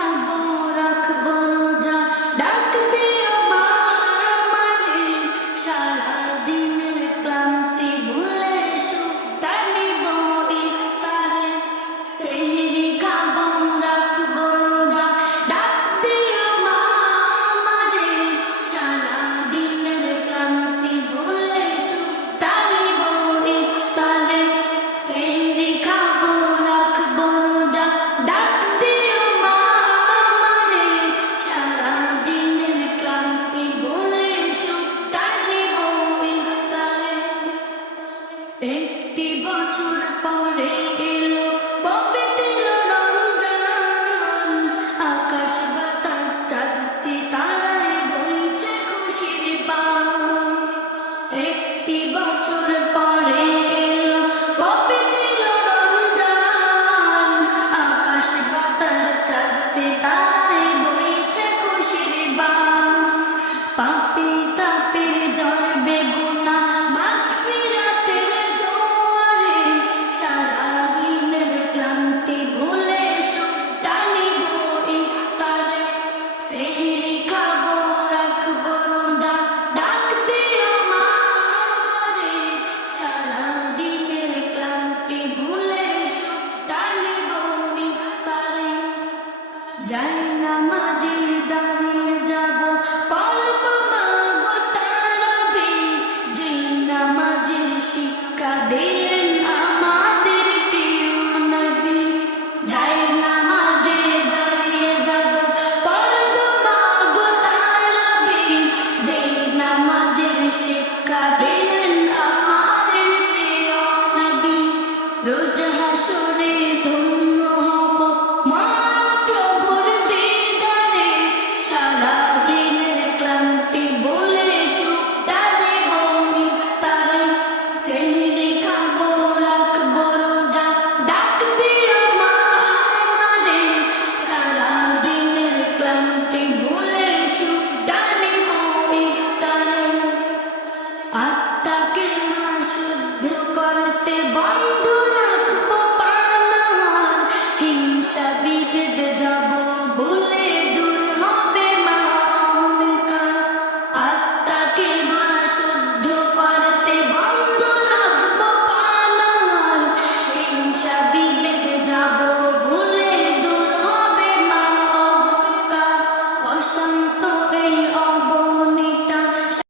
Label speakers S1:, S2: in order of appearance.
S1: Shazam. একটি বছর পরে যাই না মাঝে দাঁড়িয়ে যাব। পারব মাগো তারাবি যে নামাজের শিক্ষা দিলেন আমাদের প্রিয় নবী। যাই না মাঝে দাঁড়িয়ে যাব। পারব মাগো তারাবি যে নামাজের শিক্ষা দিলেন